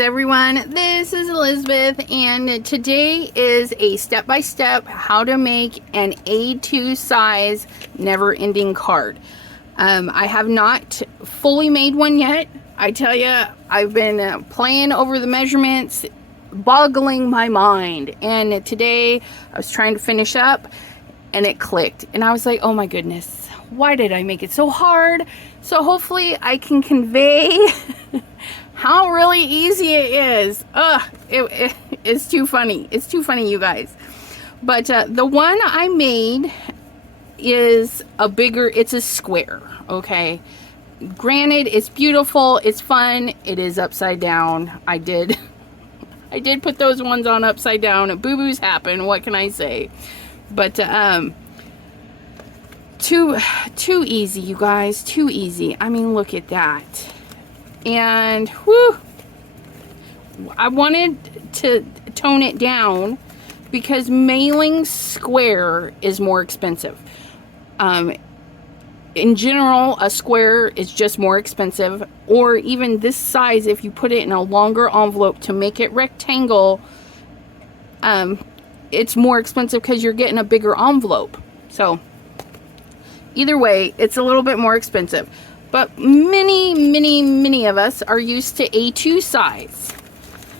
Greetings everyone, this is Elizabeth, and today is a step-by-step how to make an A2 size never-ending card. I have not fully made one yet. I tell you, I've been playing over the measurements, boggling my mind, and today I was trying to finish up and it clicked, and I was like, oh my goodness, why did I make it so hard? So hopefully I can convey how really easy it is. It's too funny. It's too funny, you guys. But the one I made is it's a square, okay? Granted, it's beautiful, it's fun, it is upside down. I did put those ones on upside down. Boo-boos happen, what can I say? But too easy, you guys, too easy. I mean, look at that. And whew, I wanted to tone it down because mailing square is more expensive. In general, a square is just more expensive, or even this size, if you put it in a longer envelope to make it rectangle, it's more expensive because you're getting a bigger envelope. So either way, it's a little bit more expensive. But many of us are used to A2 size.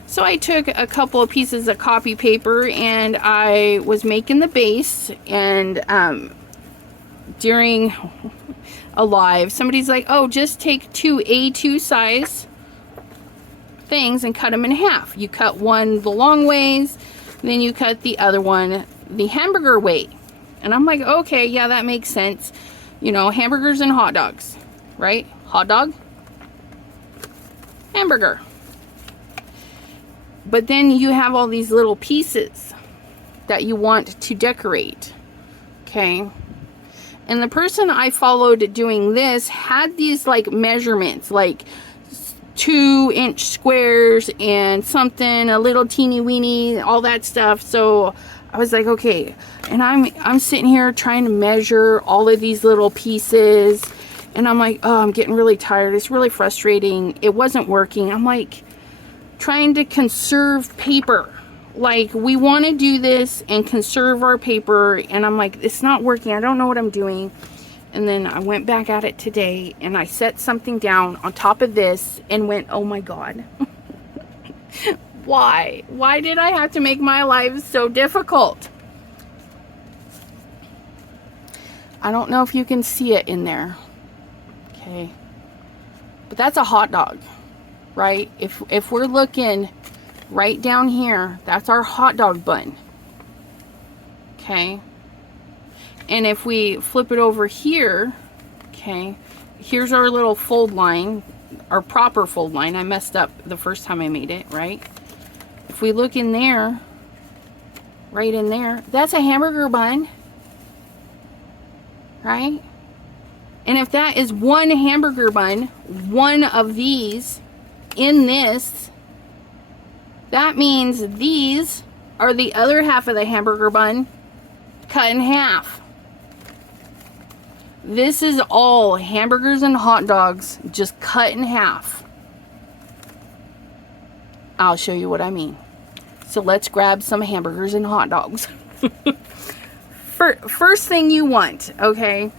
So I took a couple of pieces of copy paper and I was making the base, and during a live, somebody's like, oh, just take two A2 size things and cut them in half. You cut one the long ways, then you cut the other one the hamburger way. And I'm like, okay, yeah, that makes sense. You know, hamburgers and hot dogs. Right? Hot dog, hamburger. But then you have all these little pieces that you want to decorate. Okay? And the person I followed doing this had these like measurements, like 2-inch squares and something, a little teeny weeny, all that stuff. So I was like, okay. And I'm sitting here trying to measure all of these little pieces. And I'm like, oh, I'm getting really tired. It's really frustrating. It wasn't working. I'm like trying to conserve paper. Like, we want to do this and conserve our paper. And I'm like, it's not working. I don't know what I'm doing. And then I went back at it today and I set something down on top of this and went, oh my God. Why? Why did I have to make my life so difficult? I don't know if you can see it in there. Okay, but that's a hot dog, right? If we're looking right down here, that's our hot dog bun. Okay, and if we flip it over here, okay, here's our little fold line, our proper fold line. I messed up the first time I made it, right? If we look in there, right in there, that's a hamburger bun, right? And if that is one hamburger bun, one of these in this, that means these are the other half of the hamburger bun cut in half. This is all hamburgers and hot dogs just cut in half. I'll show you what I mean. So let's grab some hamburgers and hot dogs. First thing you want, okay?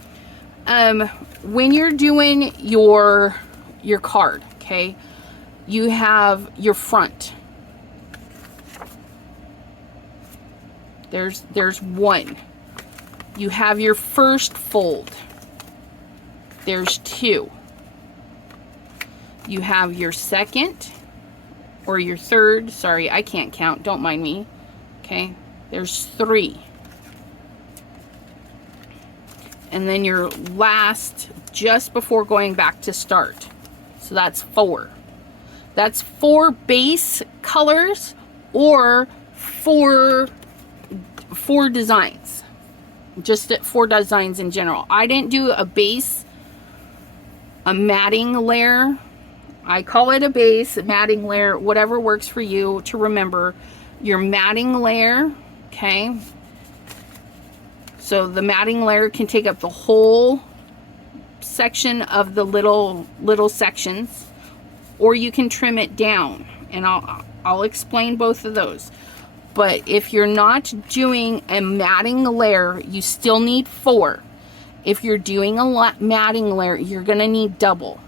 When you're doing your card, okay, you have your front. There's one. You have your first fold. There's two. You have your second or your third. Sorry, I can't count. Don't mind me. Okay, there's three. And then your last just before going back to start. So that's 4. That's 4 base colors or 4 designs. Just 4 designs in general. I didn't do a base, a matting layer. I call it a base, a matting layer, whatever works for you to remember. Your matting layer, okay? So the matting layer can take up the whole section of the little sections, or you can trim it down and I'll explain both of those. But if you're not doing a matting layer, you still need 4. If you're doing a matting layer, you're gonna need double.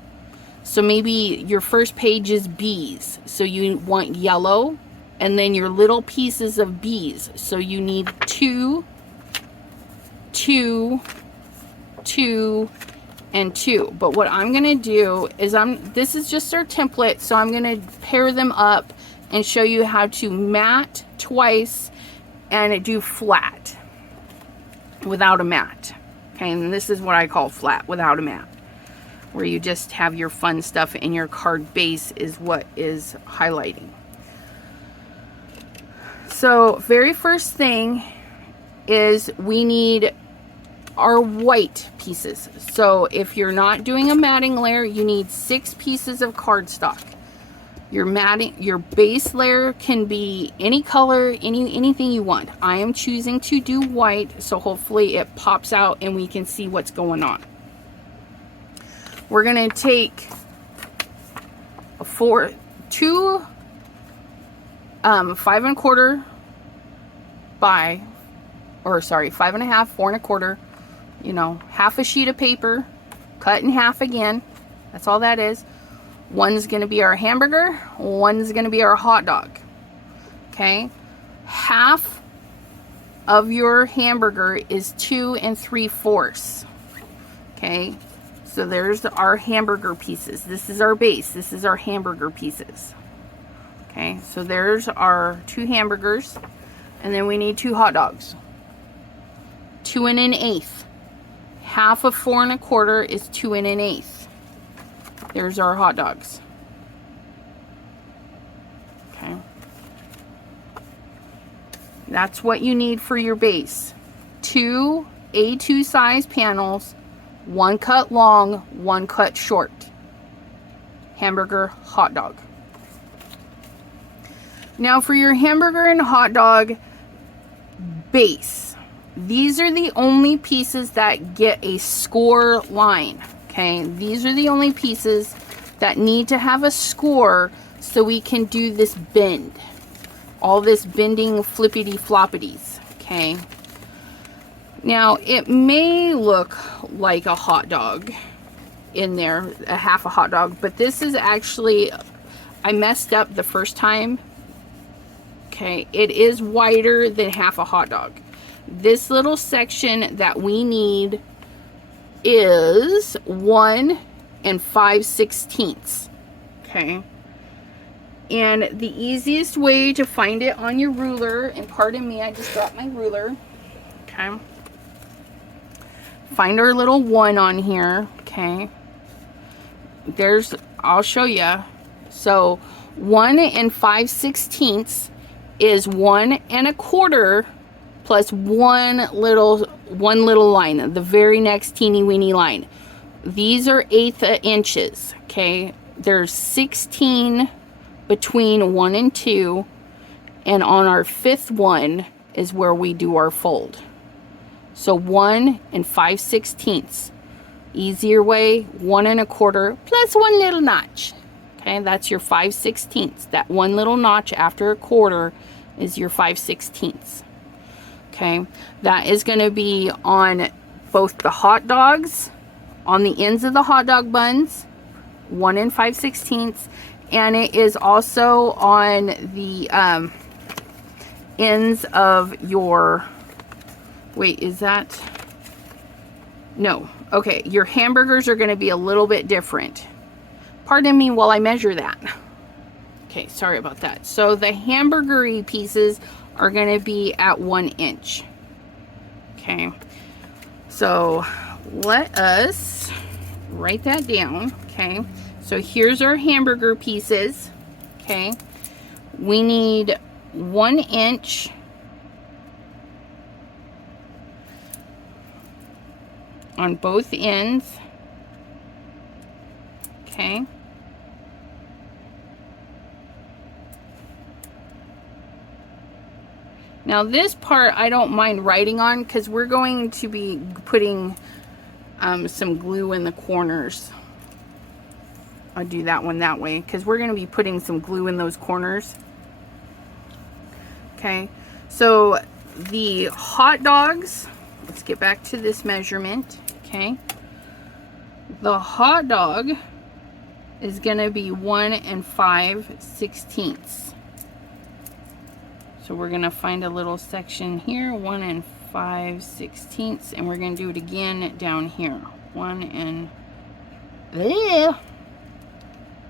So maybe your first page is bees, so you want yellow, and then your little pieces of bees, so you need 2, 2, 2, and 2. But what I'm gonna do is this is just our template, so I'm gonna pair them up and show you how to mat twice and do flat without a mat. Okay, and this is what I call flat without a mat, where you just have your fun stuff and your card base is what is highlighting. So very first thing is we need our white pieces. So if you're not doing a matting layer, you need 6 pieces of cardstock. Your base layer can be any color, anything you want. I am choosing to do white, so hopefully it pops out and we can see what's going on. We're gonna take 2 5¼ by, or sorry, 5½, 4¼ you know, half a sheet of paper, cut in half again. That's all that is. One's gonna be our hamburger, one's gonna be our hot dog. Okay, half of your hamburger is 2 3/4. Okay, so there's our hamburger pieces. This is our base. This is our hamburger pieces. Okay, so there's our 2 hamburgers, and then we need 2 hot dogs. 2 1/8. Half of 4 1/4 is 2 1/8. There's our hot dogs. Okay. That's what you need for your base. 2 A2 size panels, 1 cut long, 1 cut short. Hamburger, hot dog. Now for your hamburger and hot dog base, these are the only pieces that get a score line. Okay, these are the only pieces that need to have a score so we can do this bend. All this bending flippity floppities. Okay. Now it may look like a hot dog in there, a half a hot dog, but this is actually, I messed up the first time. Okay, it is wider than half a hot dog. This little section that we need is 1 5/16. Okay, and the easiest way to find it on your ruler, and pardon me, I just dropped my ruler. Okay, find our little 1 on here. Okay, I'll show you. So 1 5/16 is 1 1/4 plus one little line, the very next teeny weeny line. These are 1/8 inches. Okay, there's 16 between 1 and 2, and on our 5th one is where we do our fold. So 1 5/16. Easier way, 1 1/4 plus 1 little notch. Okay, that's your 5/16. That one little notch after a quarter is your 5/16. Okay, that is going to be on both the hot dogs, on the ends of the hot dog buns, 1 5/16, and it is also on the ends of your, wait, is that, no, okay, your hamburgers are going to be a little bit different. Pardon me while I measure that. Okay, sorry about that. So the hamburger-y pieces are going to be at 1 inch. Okay, so let us write that down. Okay, so here's our hamburger pieces. Okay, we need 1 inch on both ends. Okay, now this part I don't mind writing on because we're going to be putting some glue in the corners. I'll do that one that way because we're going to be putting some glue in those corners. Okay, so the hot dogs, let's get back to this measurement. Okay, the hot dog is going to be 1 5/16. So we're going to find a little section here, 1 5/16, and we're going to do it again down here. 1 and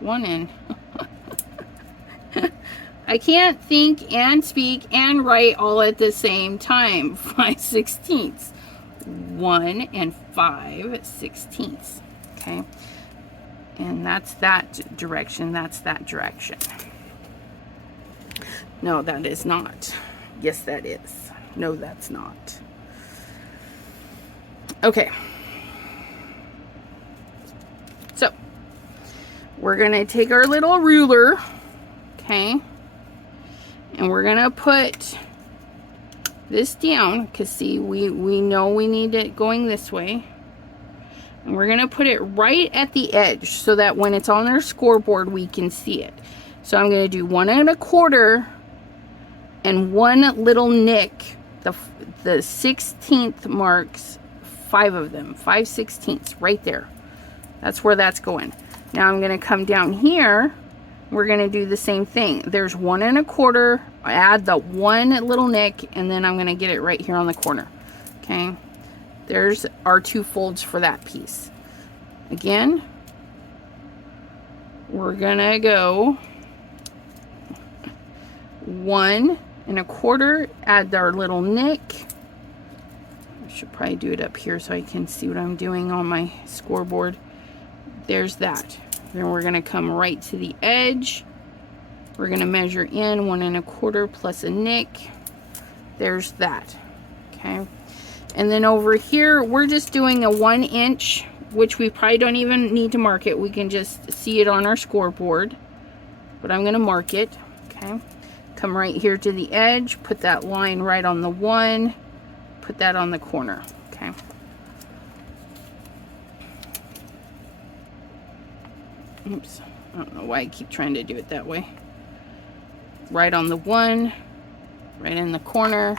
1 and I can't think and speak and write all at the same time. 5/16. 1 5/16. Okay. And that's that direction. That's that direction. No, that is not. Yes, that is. No, that's not. Okay. So, we're going to take our little ruler, okay, and we're going to put this down, because see, we know we need it going this way. And we're going to put it right at the edge so that when it's on our scoreboard, we can see it. So I'm going to do 1 1/4 and 1 little nick. The 16th marks 5 of them, 5/16 right there. That's where that's going. Now I'm going to come down here. We're going to do the same thing. There's 1 1/4. Add the 1 little nick, and then I'm going to get it right here on the corner. Okay. There's our 2 folds for that piece. Again, we're going to go 1 1/4. Add our little nick. I should probably do it up here so I can see what I'm doing on my scoreboard. There's that. Then we're going to come right to the edge. We're going to measure in 1 1/4 plus a nick. There's that. Okay. And then over here, we're just doing a 1 inch, which we probably don't even need to mark it. We can just see it on our scoreboard. But I'm going to mark it. Okay. Come right here to the edge. Put that line right on the 1. Put that on the corner. Okay. Oops. I don't know why I keep trying to do it that way. Right on the 1. Right in the corner.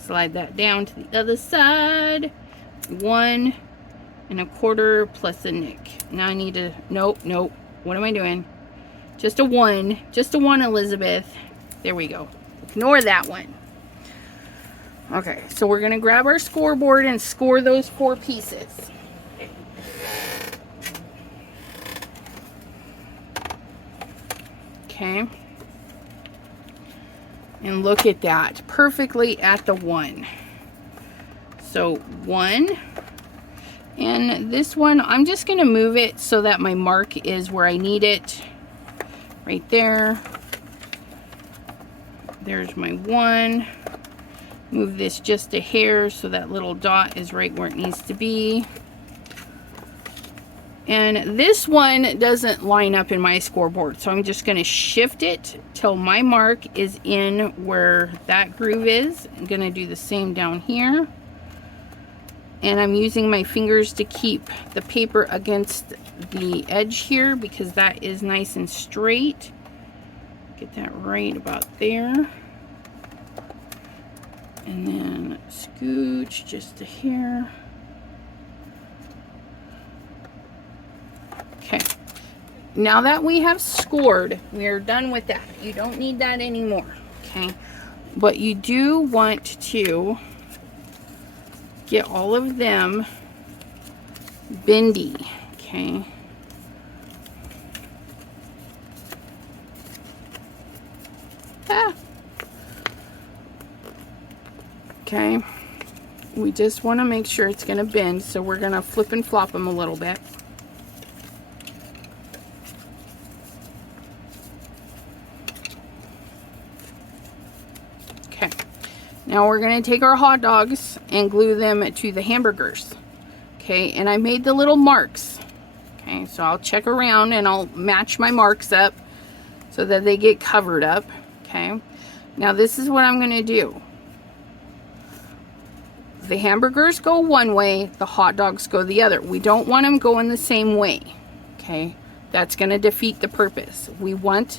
Slide that down to the other side. 1 1/4 plus a nick. Now I need to, nope. What am I doing? Just a 1. Just a 1, Elizabeth. There we go. Ignore that one. Okay, so we're going to grab our scoreboard and score those 4 pieces. Okay. And look at that. Perfectly at the 1. So 1. And this one, I'm just going to move it so that my mark is where I need it. Right there. There's my 1. Move this just a hair so that little dot is right where it needs to be. And this one doesn't line up in my scoreboard, so I'm just going to shift it till my mark is in where that groove is. I'm going to do the same down here. And I'm using my fingers to keep the paper against the edge here because that is nice and straight. Get that right about there. And then scooch just a hair. Okay, now that we have scored, we are done with that. You don't need that anymore, okay? But you do want to get all of them bendy, okay? Okay, we just want to make sure it's going to bend, so we're going to flip and flop them a little bit. Okay, now we're going to take our hot dogs and glue them to the hamburgers. Okay, and I made the little marks. Okay, so I'll check around and I'll match my marks up so that they get covered up. Okay, now this is what I'm going to do. The hamburgers go one way, the hot dogs go the other. We don't want them going the same way. Okay, That's going to defeat the purpose. We want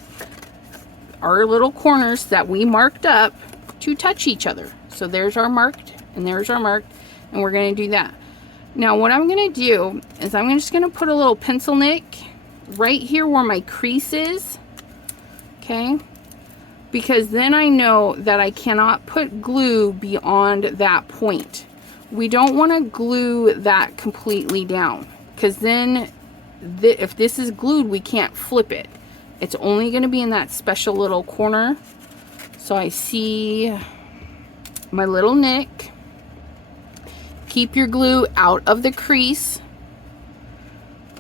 our little corners that we marked up to touch each other. So there's our marked and there's our marked, and we're going to do that. Now what I'm going to do is I'm just going to put a little pencil nick right here where my crease is, okay? Because then I know that I cannot put glue beyond that point. We don't want to glue that completely down, because then if this is glued, we can't flip it. It's only going to be in that special little corner. So I see my little nick. Keep your glue out of the crease.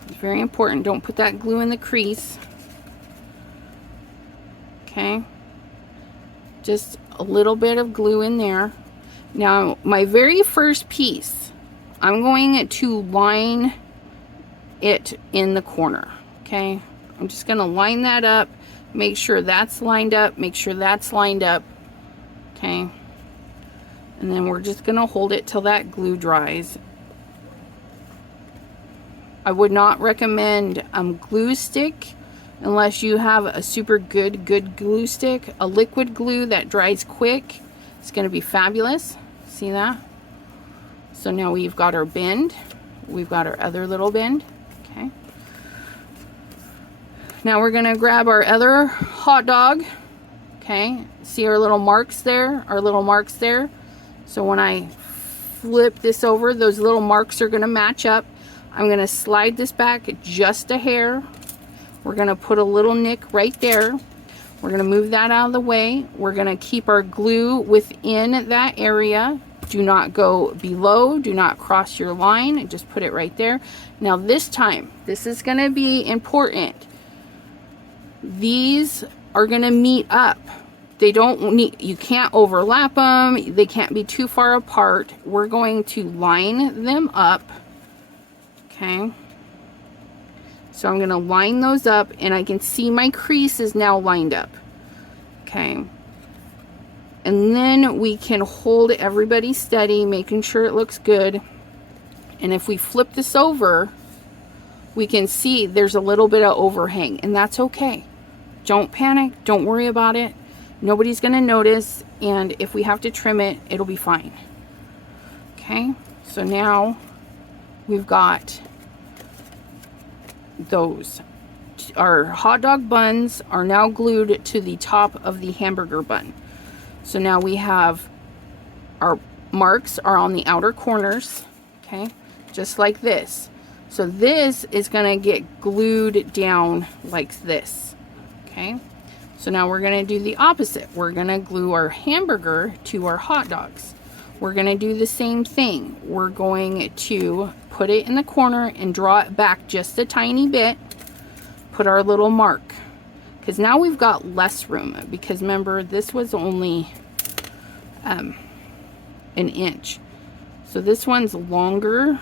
It's very important. Don't put that glue in the crease. Okay. Just a little bit of glue in there. Now, my very first piece, I'm going to line it in the corner. Okay. I'm just going to line that up. Make sure that's lined up. Make sure that's lined up. Okay. And then we're just going to hold it till that glue dries. I would not recommend glue stick unless you have a super good glue stick. A liquid glue that dries quick is going to be fabulous. See that? So now we've got our bend. We've got our other little bend. Okay. Now we're going to grab our other hot dog. Okay. See our little marks there? Our little marks there. So when I flip this over, those little marks are going to match up. I'm going to slide this back just a hair. We're going to put a little nick right there. We're going to move that out of the way. We're going to keep our glue within that area. Do not go below. Do not cross your line. Just put it right there. Now this time, this is going to be important. These are going to meet up. They don't need, you can't overlap them. They can't be too far apart. We're going to line them up. Okay. So I'm going to line those up, and I can see my crease is now lined up. Okay. And then we can hold everybody steady, making sure it looks good. And if we flip this over, we can see there's a little bit of overhang, and that's okay. Don't panic. Don't worry about it. Nobody's going to notice, and if we have to trim it, it'll be fine. Okay, so now we've got those. Our hot dog buns are now glued to the top of the hamburger bun. So now we have our marks are on the outer corners, okay, just like this. So this is going to get glued down like this, okay. So now we're going to do the opposite. We're going to glue our hamburger to our hot dogs. We're going to do the same thing. We're going to put it in the corner and draw it back just a tiny bit. Put our little mark. Because now we've got less room. Because remember, this was only an inch. So this one's longer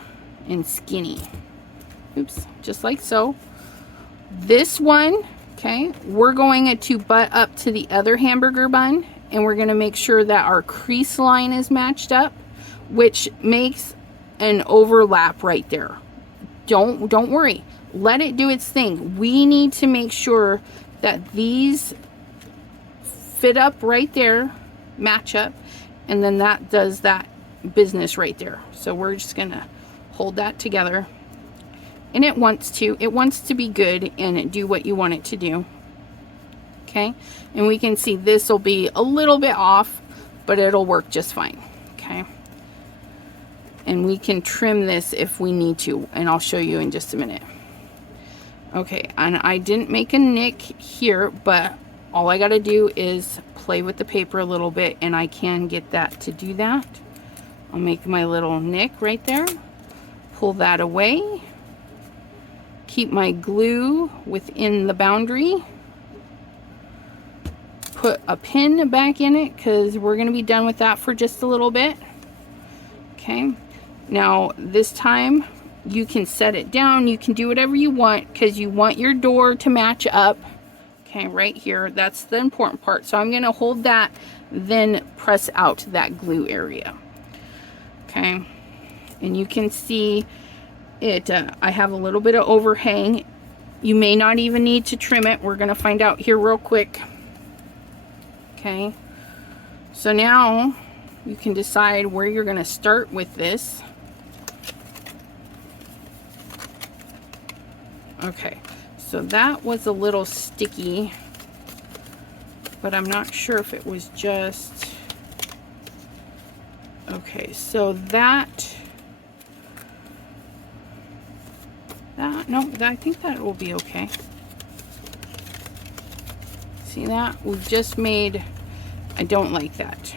and skinny. Oops, just like so. This one, okay, we're going to butt up to the other hamburger bun, and we're going to make sure that our crease line is matched up, which makes an overlap right there. Don't worry. Let it do its thing. We need to make sure that these fit up right there, match up, and then that does that business right there. So we're just going to hold that together. And it wants to be good and do what you want it to do. Okay, and we can see this will be a little bit off, but it'll work just fine. Okay, and we can trim this if we need to, and I'll show you in just a minute. Okay, and I didn't make a nick here, but all I got to do is play with the paper a little bit, and I can get that to do that. I'll make my little nick right there, pull that away. Keep my glue within the boundary. Put a pin back in it because we're going to be done with that for just a little bit. Okay. Now this time you can set it down. You can do whatever you want because you want your door to match up. Okay, right here. That's the important part. So I'm going to hold that, then press out that glue area. Okay. And you can see it, I have a little bit of overhang You may not even need to trim it. We're going to find out here real quick. Okay. So now you can decide where you're going to start with this. Okay. So that was a little sticky, but I'm not sure if it was just... Okay, so I think that will be okay. See that? We've just made... I don't like that.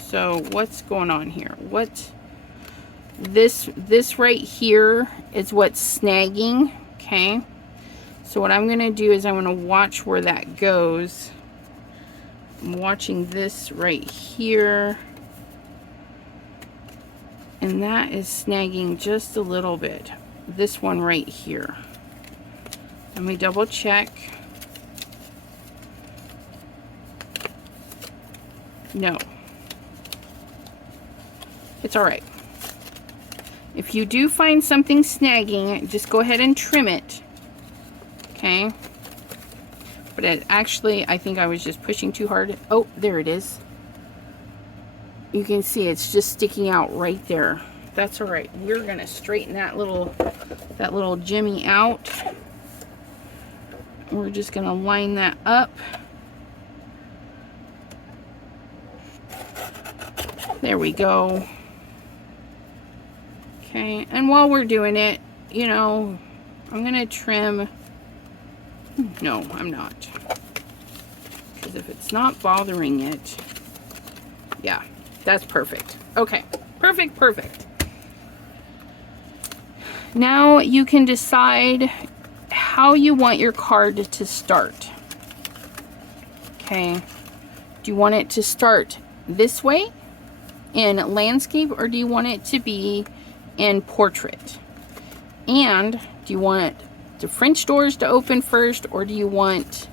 So what's going on here? This right here is what's snagging, okay? So what I'm going to do is I'm going to watch where that goes. I'm watching this right here. And that is snagging just a little bit. This one right here. Let me double check. No. It's all right. If you do find something snagging, just go ahead and trim it. Okay. But it actually, I think I was just pushing too hard. Oh, there it is. You can see it's just sticking out right there. That's all right. We're gonna straighten that little jimmy out. We're just gonna line that up. There we go. Okay, and while we're doing it, you know, I'm gonna trim. No, I'm not. Because if it's not bothering it, yeah, that's perfect. Okay, perfect. Now you can decide how you want your card to start. Okay, do you want it to start this way in landscape, or do you want it to be in portrait? And do you want the French doors to open first, or do you want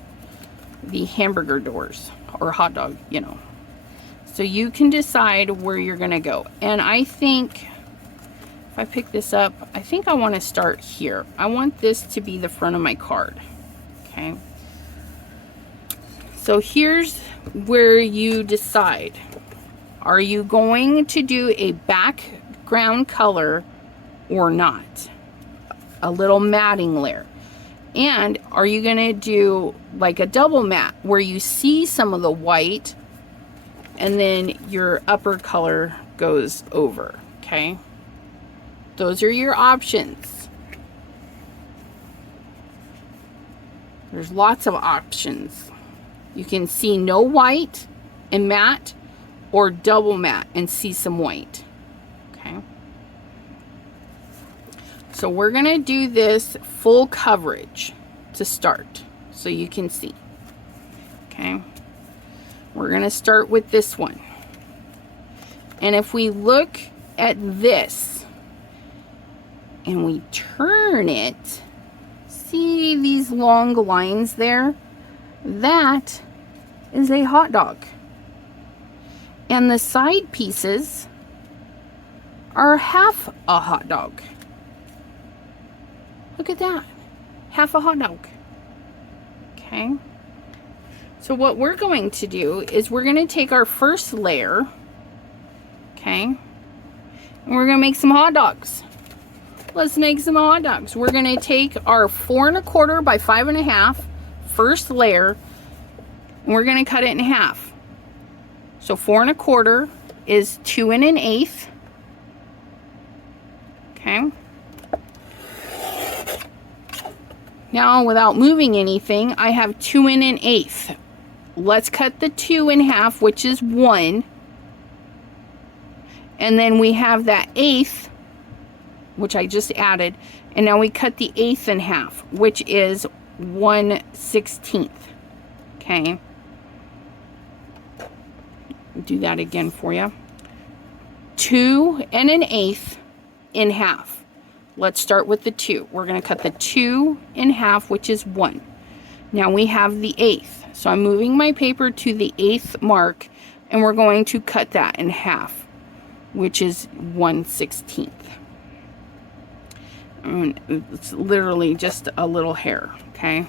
the hamburger doors or hot dog, you know? So you can decide where you're gonna go. And I think if I pick this up, I think I want to start here. I want this to be the front of my card. Okay. So here's where you decide. Are you going to do a background color or not? A little matting layer. And are you going to do like a double matte where you see some of the white and then your upper color goes over? Okay. Those are your options. There's lots of options. You can see no white and matte, or double matte and see some white. Okay. So we're gonna do this full coverage to start so you can see. Okay. We're gonna start with this one. And if we look at this and we turn it, see these long lines there? That is a hot dog. And the side pieces are half a hot dog. Look at that. Half a hot dog. Okay. So what we're going to do is we're going to take our first layer. Okay. And we're going to make some hot dogs. Let's make some hot dogs. We're going to take our 4 1/4 by 5 1/2 first layer, and we're going to cut it in half. So 4 1/4 is 2 1/8. Okay. Now, without moving anything, I have 2 1/8. Let's cut the 2 in half, which is 1. And then we have that 1/8, which I just added, and now we cut the 1/8 in half, which is 1/16. Okay. Do that again for you. 2 1/8 in half. Let's start with the 2. We're going to cut the 2 in half, which is 1. Now we have the 1/8. So I'm moving my paper to the 1/8 mark, and we're going to cut that in half, which is 1/16. It's literally just a little hair, okay?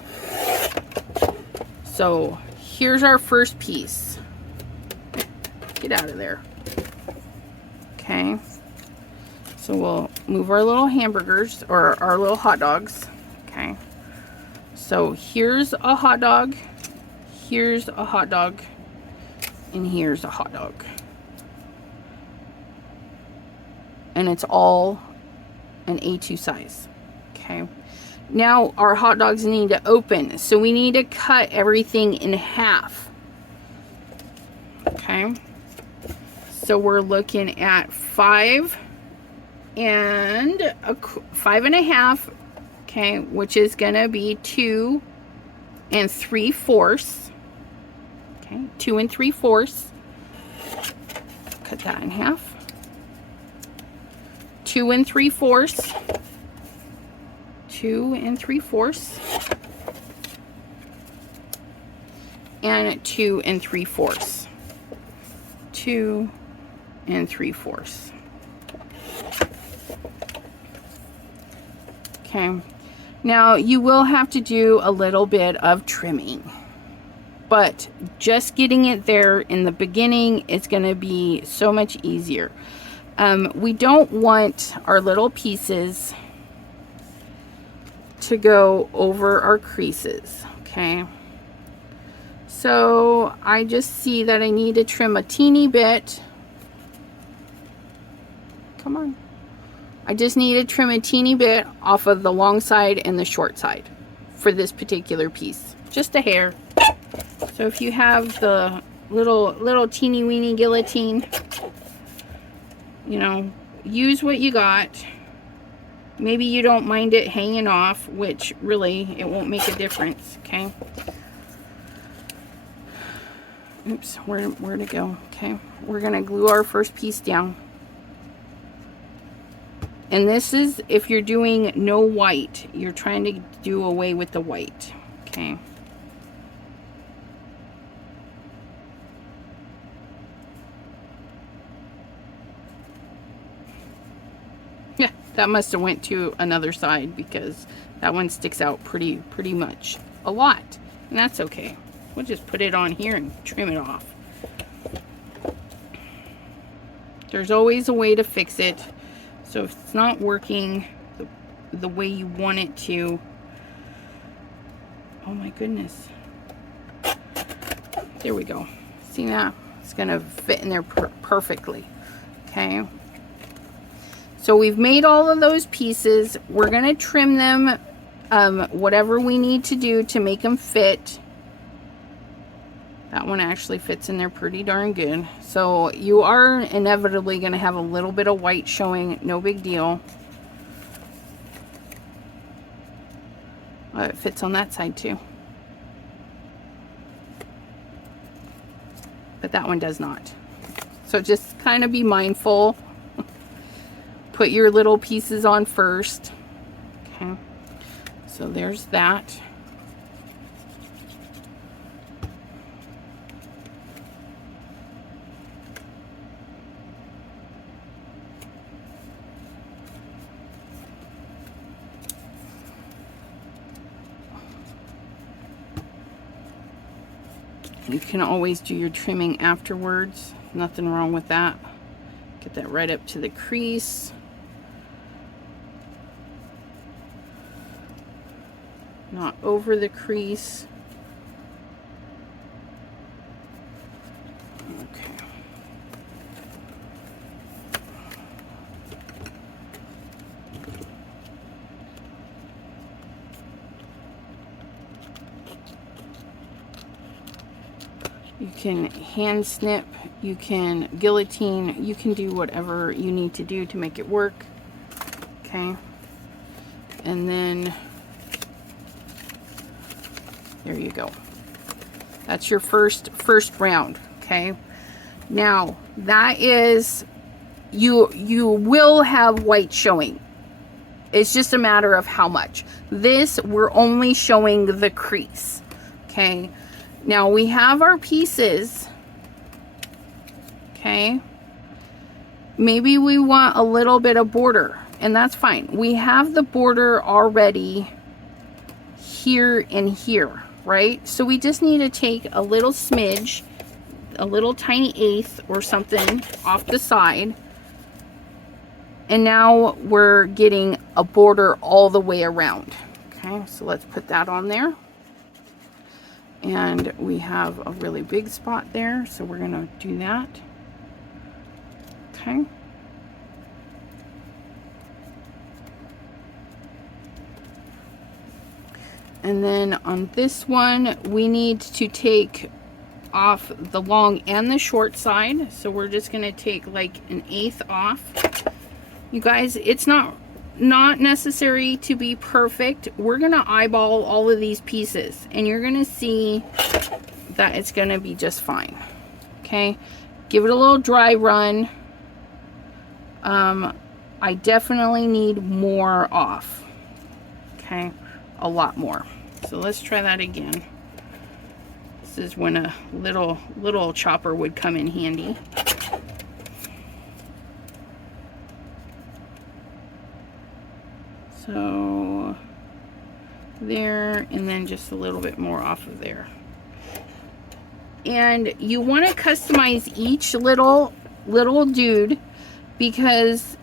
So here's our first piece. Get out of there. Okay. So we'll move our little hamburgers, or our little hot dogs. Okay. So here's a hot dog. Here's a hot dog. And here's a hot dog. And it's all an A2 size. Okay. Now our hot dogs need to open, so we need to cut everything in half. Okay. So we're looking at 5 and 5.5, okay, which is gonna be 2 3/4. Okay, 2 3/4. Cut that in half. 2 3/4. 2 3/4. And 2 3/4. 2 3/4. Okay, now you will have to do a little bit of trimming, but just getting it there in the beginning is going to be so much easier. We don't want our little pieces to go over our creases, okay? So I just see that I need to trim a teeny bit. Come on. I just need to trim a teeny bit off of the long side and the short side for this particular piece. Just a hair. So if you have the little teeny weeny guillotine, you know, use what you got. Maybe you don't mind it hanging off, which really it won't make a difference, okay? Oops, where to go? Okay, we're gonna glue our first piece down. And this is if you're doing no white, you're trying to do away with the white, okay? Yeah, that must have went to another side because that one sticks out pretty much a lot, and that's okay. We'll just put it on here and trim it off. There's always a way to fix it. So if it's not working the way you want it to, oh my goodness. There we go. See that? It's gonna fit in there perfectly. Okay. So we've made all of those pieces. We're gonna trim them, whatever we need to do to make them fit. That one actually fits in there pretty darn good. So you are inevitably going to have a little bit of white showing. No big deal. It fits on that side too. But that one does not. So just kind of be mindful. Put your little pieces on first. Okay. So there's that. You can always do your trimming afterwards. Nothing wrong with that. Get that right up to the crease. Not over the crease. Okay. You can hand snip, you can guillotine, you can do whatever you need to do to make it work. Okay. And then there you go. That's your first round. Okay. Now that is, you will have white showing. It's just a matter of how much. This, we're only showing the crease. Okay. Now we have our pieces. Okay. Maybe we want a little bit of border. and that's fine. We have the border already here and here, right? So we just need to take a little smidge, a little tiny eighth or something off the side. And now we're getting a border all the way around. Okay, so let's put that on there. And we have a really big spot there, so we're gonna do that. Okay. And then on this one, we need to take off the long and the short side. So we're just gonna take like an eighth off. You guys, it's not necessary to be perfect. We're gonna eyeball all of these pieces and you're gonna see that it's gonna be just fine. Okay, give it a little dry run. I definitely need more off. Okay, a lot more. So let's try that again. This is when a little chopper would come in handy. So there, and then just a little bit more off of there. And you want to customize each little dude, because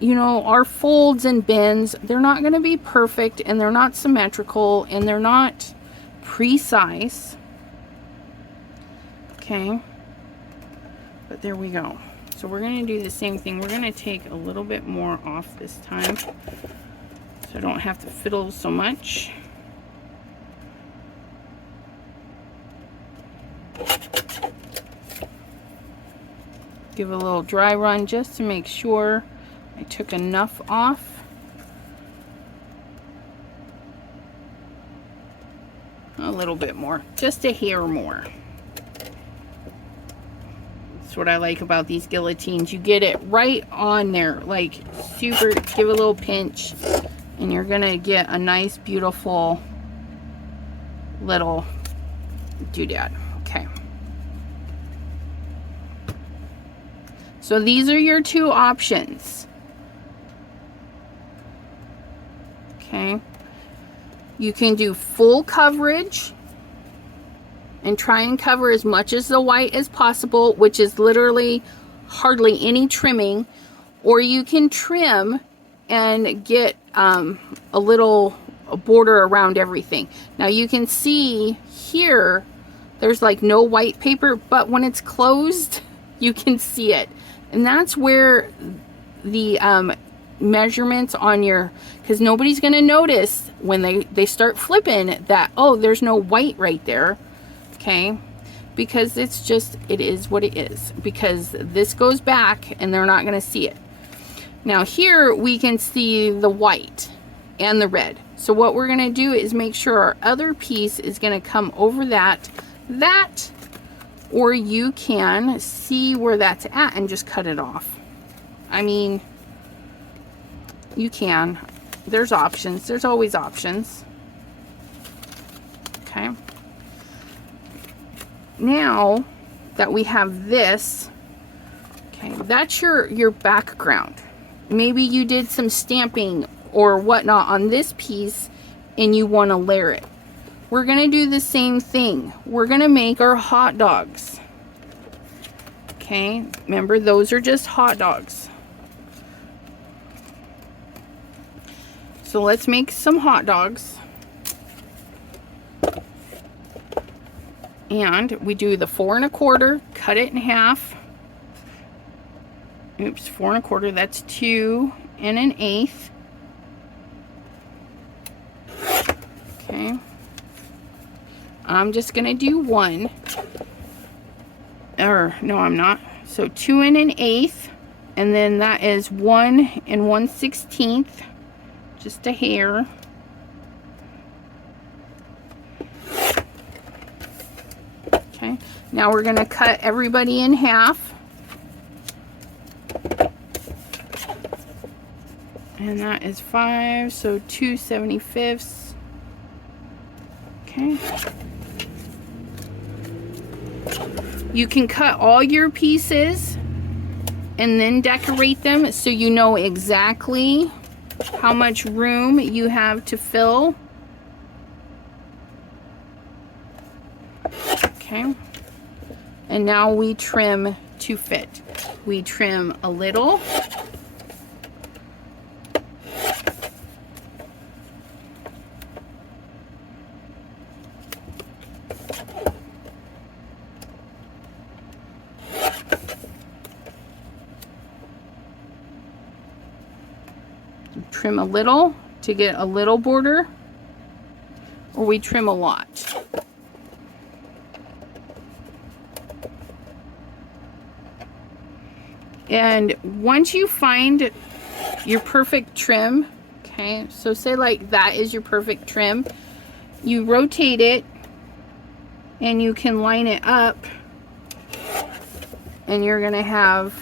you know our folds and bends, they're not going to be perfect, and they're not symmetrical, and they're not precise. Okay, but there we go. So we're going to do the same thing. We're going to take a little bit more off this time, so I don't have to fiddle so much. Give it a little dry run just to make sure I took enough off. A little bit more, just a hair more. That's what I like about these guillotines. You get it right on there, like super, give a little pinch, and you're gonna get a nice, beautiful little doodad. Okay. So these are your two options. Okay. You can do full coverage and try and cover as much as the white as possible, which is literally hardly any trimming, or you can trim and get a border around everything. Now you can see here there's like no white paper, but when it's closed you can see it, and that's where the measurements on your, because nobody's going to notice when they start flipping that, oh, there's no white right there. Okay, because it's just, it is what it is, because this goes back and they're not going to see it. Now here we can see the white and the red. So what we're going to do is make sure our other piece is going to come over that, or you can see where that's at and just cut it off. I mean, you can. There's options. There's always options. Okay. Now that we have this, okay, that's your background. Maybe you did some stamping or whatnot on this piece and you want to layer it. We're going to do the same thing. We're going to make our hot dogs. Okay, remember those are just hot dogs. So let's make some hot dogs. And we do the 4 1/4, cut it in half. Oops, 4 1/4, that's 2 1/8. Okay. I'm just gonna do 1. Or no, I'm not. So 2 1/8, and then that is 1 1/16, just a hair. Okay, now we're going to cut everybody in half. And that is 5, so 2 75ths. Okay. You can cut all your pieces and then decorate them so you know exactly how much room you have to fill. Okay. And now we trim to fit. We trim a little. Trim a little to get a little border, or we trim a lot. And once you find your perfect trim, okay, so say like that is your perfect trim, you rotate it and you can line it up, and you're gonna have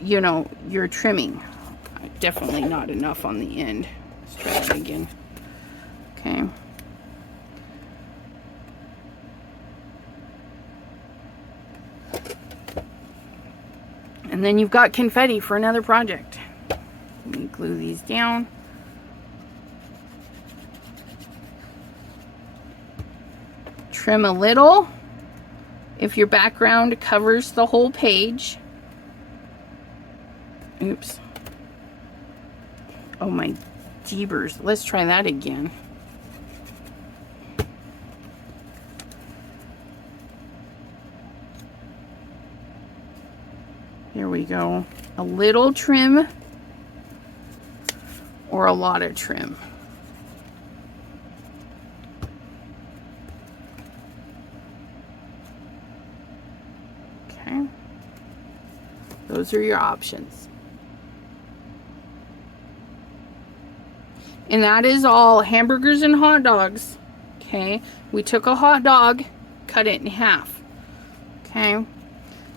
your trimming. Definitely not enough on the end. Let's try that again. Okay. And then you've got confetti for another project. Let me glue these down. Trim a little if your background covers the whole page. Oops. Oh my jeebers. Let's try that again. Here we go. A little trim or a lot of trim. Okay. Those are your options. And that is all hamburgers and hot dogs. Okay. We took a hot dog, cut it in half. Okay.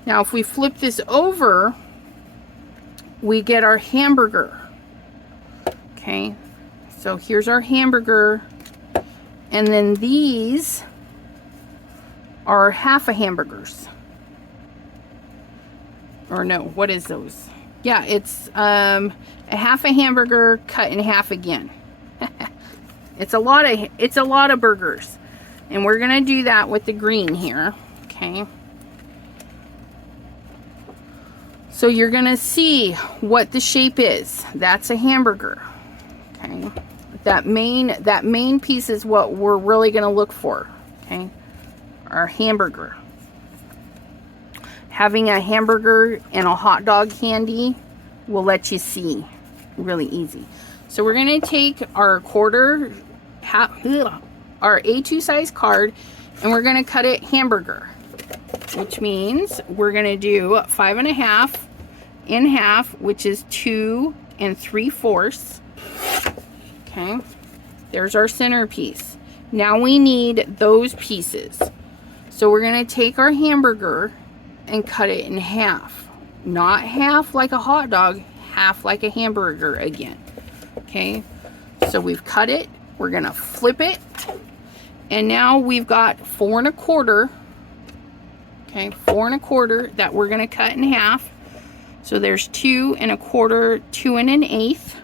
Now if we flip this over, we get our hamburger. Okay. So here's our hamburger. And then these are half a hamburgers. Or no, what is those? Yeah, it's a half a hamburger cut in half again. It's a lot of burgers. And we're gonna do that with the green here. Okay. So you're gonna see what the shape is. That's a hamburger. Okay. That main piece is what we're really gonna look for. Okay. Our hamburger. Having a hamburger and a hot dog handy will let you see really easy. So we're gonna take our our A2 size card, and we're gonna cut it hamburger, which means we're gonna do 5.5 in half, which is 2 3/4. Okay, there's our centerpiece. Now we need those pieces. So we're gonna take our hamburger and cut it in half. Not half like a hot dog, half like a hamburger again. Okay, so we've cut it. We're gonna flip it. And now we've got 4 1/4. Okay, 4 1/4 that we're gonna cut in half. So there's 2 1/4, 2 1/8.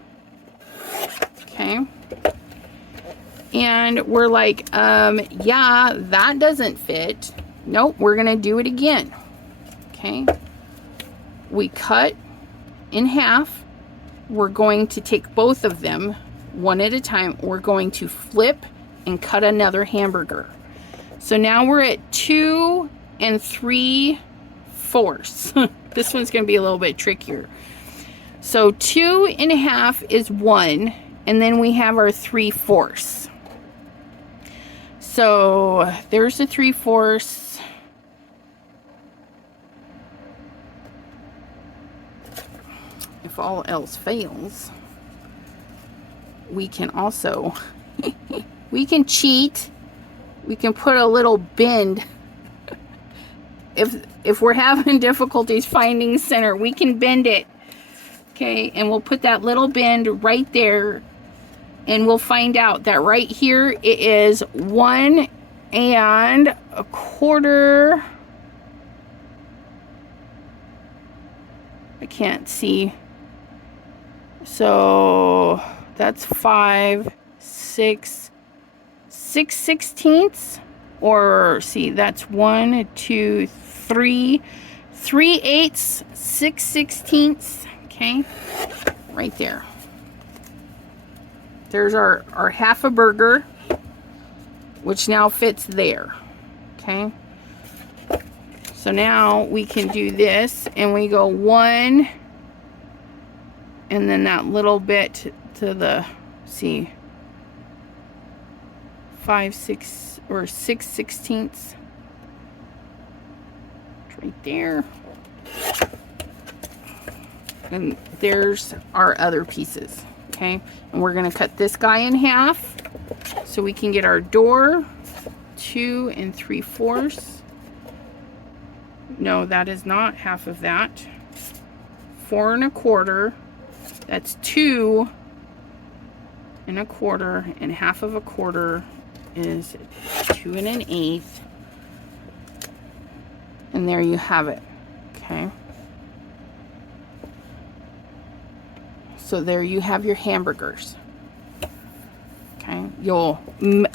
Okay. And we're like, yeah, that doesn't fit. Nope, we're gonna do it again. Okay. We cut in half. We're going to take both of them one at a time. We're going to flip and cut another hamburger. So now we're at 2 3/4. This one's going to be a little bit trickier. So 2 1/2 is 1, and then we have our 3/4. So there's the 3/4. If all else fails, we can also we can cheat. We can put a little bend. If we're having difficulties finding center, we can bend it. Okay, and we'll put that little bend right there, and we'll find out that right here it is 1 1/4. I can't see. So that's 5, 6, 6/16, or see, that's 1, 2, 3, 3/8, 6/16. Okay, right there. There's our half a burger, which now fits there. Okay, so now we can do this, and we go 1, and then that little bit to the, see, 5, 6, or 6/16. Right there. And there's our other pieces. Okay, and we're gonna cut this guy in half so we can get our door. 2 3/4. No, that is not half of that. 4 1/4. That's 2 1/4, and half of a quarter is 2 1/8. And there you have it. Okay. So there you have your hamburgers. Okay. You'll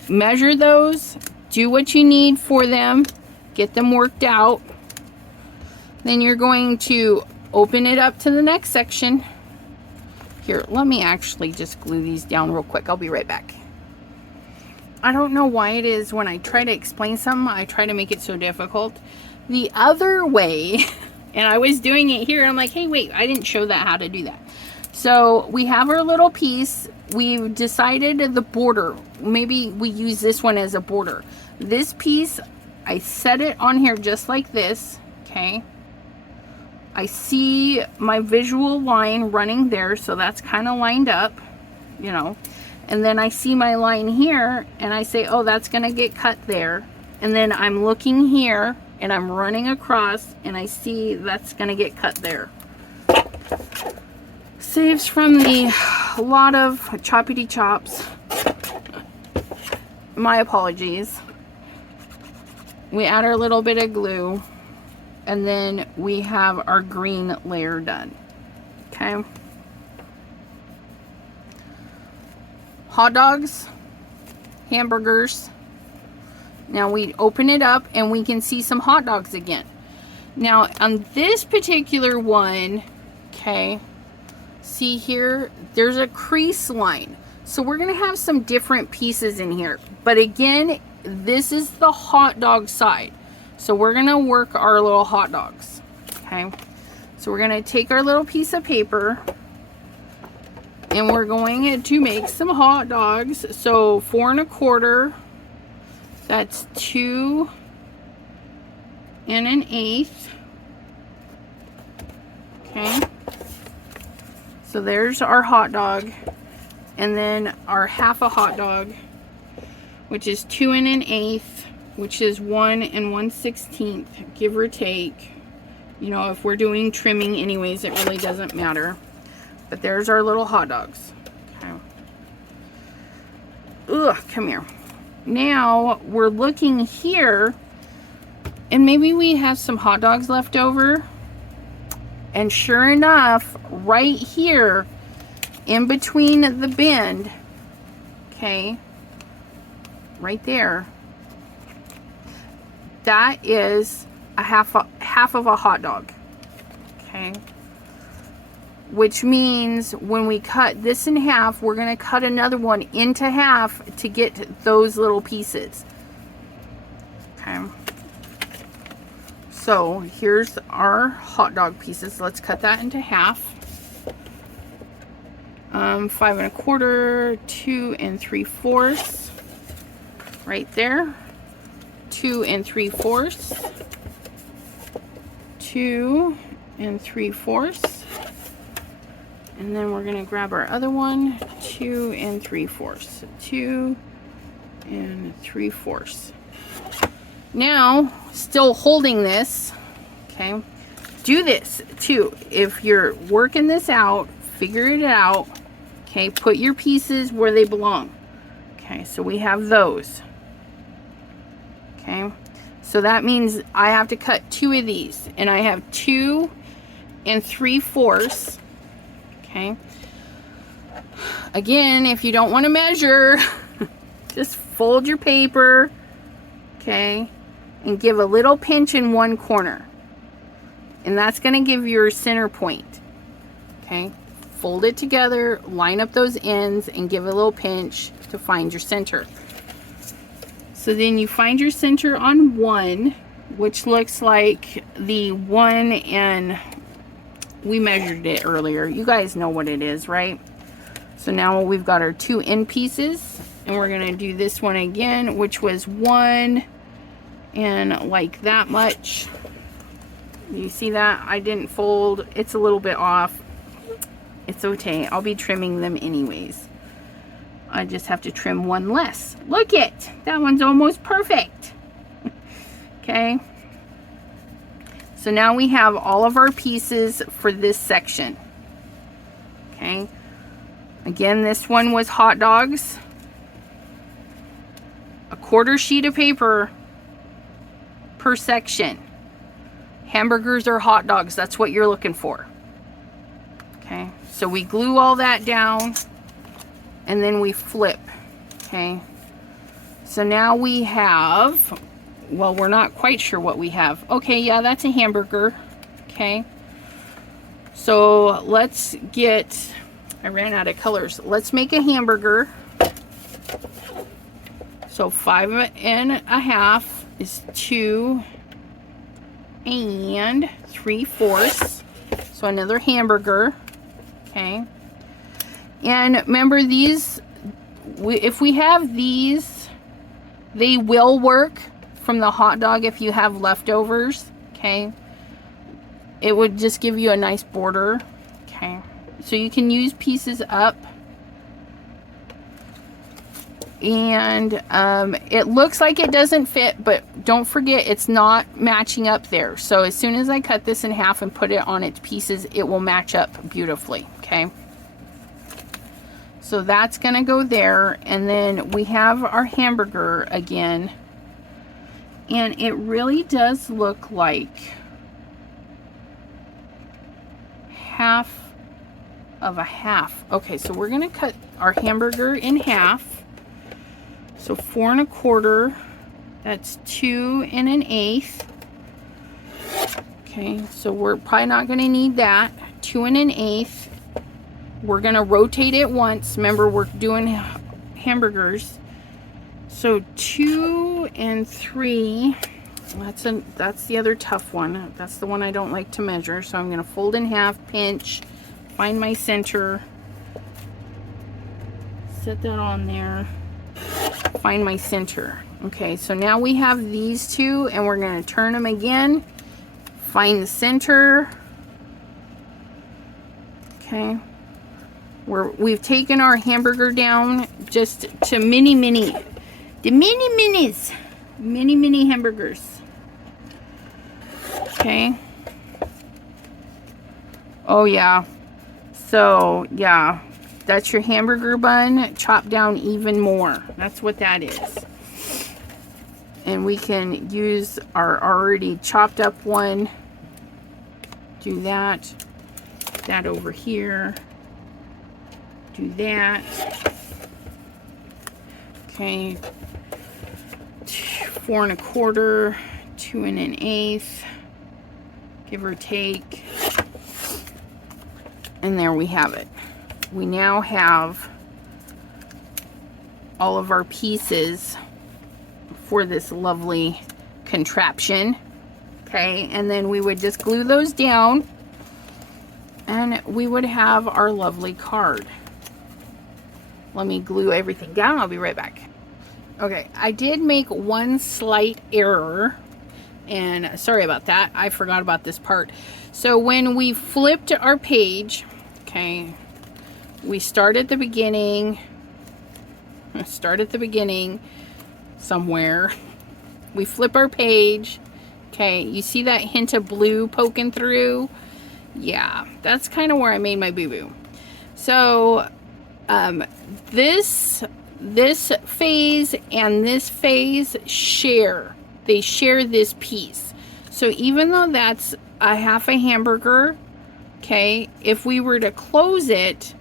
measure those, do what you need for them, get them worked out. Then you're going to open it up to the next section. Here, let me actually just glue these down real quick. I'll be right back. I don't know why it is when I try to explain something, I try to make it so difficult. The other way, and I was doing it here, I'm like, hey, wait, I didn't show that how to do that. So we have our little piece. We've decided the border. Maybe we use this one as a border. This piece, I set it on here just like this, okay? I see my visual line running there, so that's kind of lined up, you know. And then I see my line here, and I say, oh, that's gonna get cut there. And then I'm looking here, and I'm running across, and I see that's gonna get cut there. Saves from the lot of choppity chops. My apologies. We add our little bit of glue, and then we have our green layer done. Okay. Hot dogs, hamburgers. Now we open it up and we can see some hot dogs again. Now on this particular one, okay, see here, there's a crease line. So we're gonna have some different pieces in here. But again, this is the hot dog side. So we're gonna work our little hot dogs, okay? So we're gonna take our little piece of paper and we're going to make some hot dogs. So 4 1/4, that's 2 1/8, okay? So there's our hot dog, and then our half a hot dog, which is 2 1/8, which is 1 1/16, give or take. You know, if we're doing trimming anyways, it really doesn't matter. But there's our little hot dogs. Okay. Ugh, come here. Now we're looking here, and maybe we have some hot dogs left over. And sure enough, right here in between the bend, okay, right there, that is a half of a hot dog, okay? Which means when we cut this in half, we're going to cut another one into half to get those little pieces. Okay. So here's our hot dog pieces. Let's cut that into half. 5 1/4, 2 3/4, right there. 2 3/4, 2 3/4. And then we're gonna grab our other one, 2 3/4, 2 3/4. Now, still holding this, okay, do this too. If you're working this out, figure it out, okay, put your pieces where they belong. Okay, so we have those. Okay, so that means I have to cut 2 of these, and I have 2 3/4. Okay, Again, if you don't want to measure, just fold your paper, okay, and give a little pinch in one corner. And that's going to give your center point, okay? Fold it together, line up those ends, and give a little pinch to find your center. So then you find your center on one, which looks like the one, and we measured it earlier. You guys know what it is, right? So now we've got our 2 end pieces, and we're going to do this one again, which was 1 and like that much. You see that? I didn't fold. It's a little bit off. It's okay. I'll be trimming them anyways. I just have to trim one less. Look it! That one's almost perfect. Okay. So now we have all of our pieces for this section. Okay. Again, this one was hot dogs. A 1/4 sheet of paper per section. Hamburgers or hot dogs, that's what you're looking for. Okay, so we glue all that down and then we flip. Okay, so now we have, well, we're not quite sure what we have. Okay, yeah, that's a hamburger. Okay, so let's get, I ran out of colors. Let's make a hamburger. So 5 1/2 is 2 3/4. So another hamburger. Okay. And remember these, if we have these, they will work from the hot dog if you have leftovers. Okay. It would just give you a nice border. Okay. So you can use pieces up. And it looks like it doesn't fit, but don't forget it's not matching up there. So as soon as I cut this in half and put it on its pieces, it will match up beautifully. Okay, so that's gonna go there, and then we have our hamburger again, and it really does look like half of a half. Okay, so we're gonna cut our hamburger in half. So 4 1/4, that's 2 1/8. Okay, so we're probably not going to need that. 2 1/8. We're going to rotate it once. Remember, we're doing hamburgers. So 2 3. That's the other tough one. That's the one I don't like to measure. So I'm going to fold in half, pinch, find my center, set that on there. Find my center. Okay, so now we have these two, and we're going to turn them again. Find the center. Okay, we've taken our hamburger down just to mini hamburgers. Okay. Oh yeah. So yeah. That's your hamburger bun chopped down even more. That's what that is. And we can use our already chopped up one. Do that. That over here. Do that. Okay. 4 1/4, 2 1/8, give or take. And there we have it. We now have all of our pieces for this lovely contraption. Okay, and then we would just glue those down, and we would have our lovely card. Let me glue everything down. I'll be right back. Okay, I did make one slight error, and sorry about that. I forgot about this part. So when we flipped our page, okay, we start at the beginning. Start at the beginning somewhere. We flip our page. Okay, you see that hint of blue poking through? Yeah, that's kind of where I made my boo-boo. So this phase and this phase share. They share this piece. So even though that's a half a hamburger, okay, if we were to close it,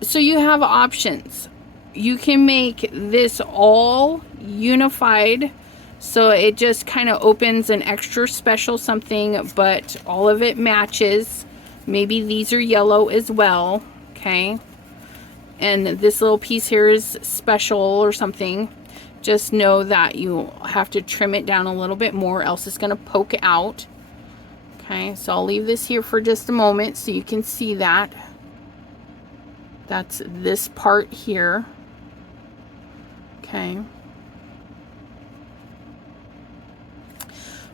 So you have options. You can make this all unified, so it just kind of opens an extra special something, but all of it matches. Maybe these are yellow as well, okay? And this little piece here is special or something. Just know that you have to trim it down a little bit more, else it's going to poke out. Okay, so I'll leave this here for just a moment so you can see that. That's this part here. Okay.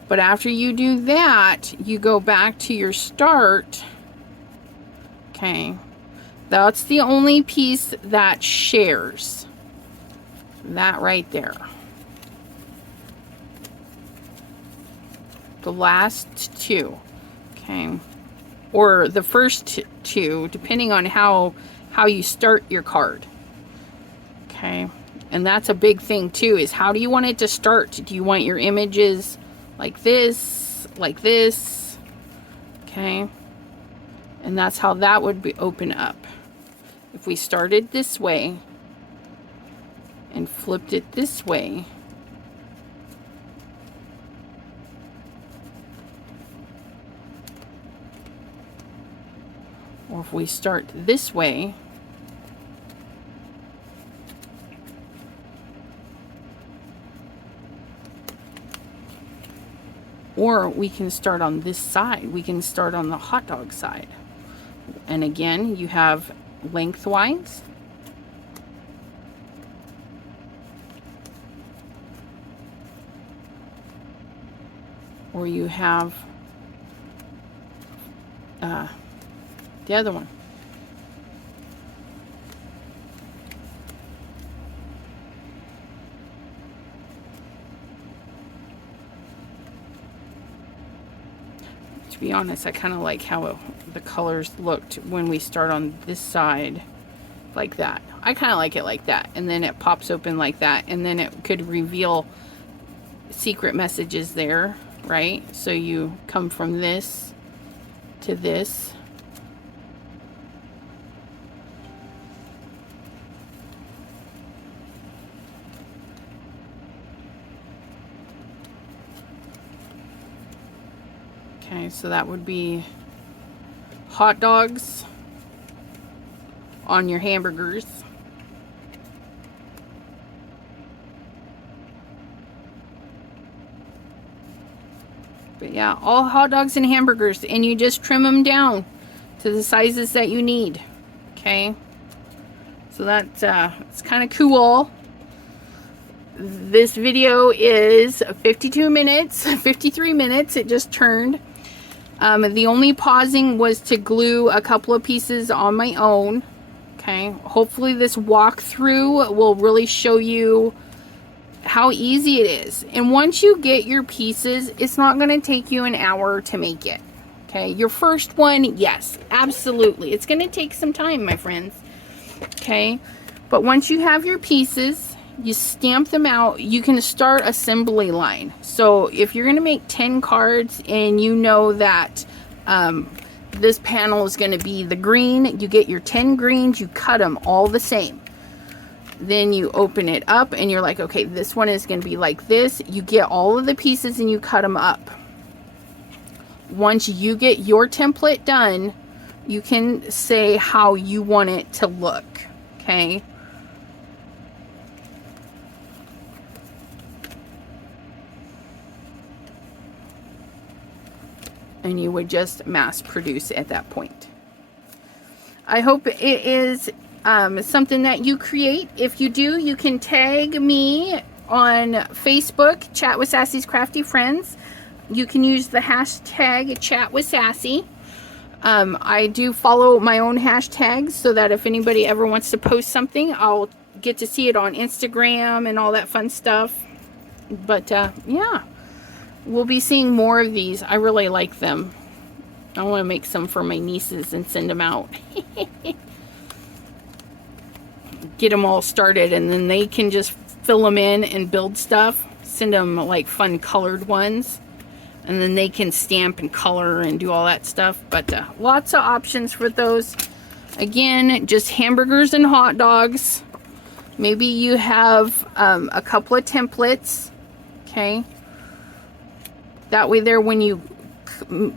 But after you do that, you go back to your start. Okay. That's the only piece that shares. That right there. The last two. Okay. Or the first two, depending on how you start your card. Okay. And that's a big thing too, is how do you want it to start? Do you want your images like this, like this? Okay. And that's how that would be open up. If we started this way and flipped it this way, or if we start this way, or we can start on this side. We can start on the hot dog side. And again, you have lengthwise, or you have the other one. To be honest, I kind of like how the colors looked when we start on this side like that. I kind of like it like that, and then it pops open like that, and then it could reveal secret messages there, right? So you come from this to this. Okay, so that would be hot dogs on your hamburgers. But yeah, all hot dogs and hamburgers, and you just trim them down to the sizes that you need. Okay, so that's it's kind of cool. This video is 52 minutes, 53 minutes. It just turned. The only pausing was to glue a couple of pieces on my own. Okay, hopefully this walkthrough will really show you how easy it is. And once you get your pieces, it's not going to take you an hour to make it. Okay, your first one, yes, absolutely. It's going to take some time, my friends. Okay, but once you have your pieces, you stamp them out, you can start assembly line. So if you're going to make 10 cards and you know that this panel is going to be the green, you get your 10 greens, you cut them all the same. Then you open it up and you're like, okay, this one is going to be like this. You get all of the pieces and you cut them up. Once you get your template done, you can say how you want it to look. Okay. And you would just mass produce at that point. I hope it is something that you create. If you do, you can tag me on Facebook, Chat with Sassy's Crafty Friends. You can use the hashtag Chat with Sassy. I do follow my own hashtags so that if anybody ever wants to post something, I'll get to see it on Instagram and all that fun stuff. But yeah. We'll be seeing more of these. I really like them. I want to make some for my nieces and send them out. Get them all started, and then they can just fill them in and build stuff. Send them like fun colored ones, and then they can stamp and color and do all that stuff. But lots of options for those. Again, just hamburgers and hot dogs. Maybe you have a couple of templates, okay? That way there, when you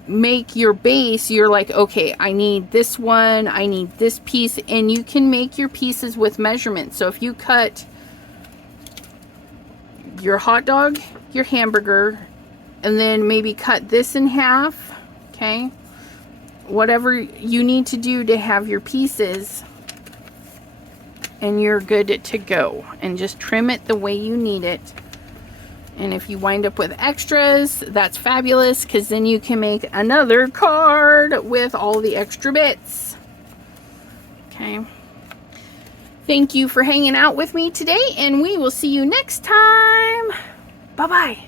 make your base, you're like, okay, I need this one, I need this piece, and you can make your pieces with measurements. So if you cut your hot dog, your hamburger, and then maybe cut this in half, okay? Whatever you need to do to have your pieces, and you're good to go. And just trim it the way you need it. And if you wind up with extras, that's fabulous, because then you can make another card with all the extra bits. Okay. Thank you for hanging out with me today, and we will see you next time. Bye-bye.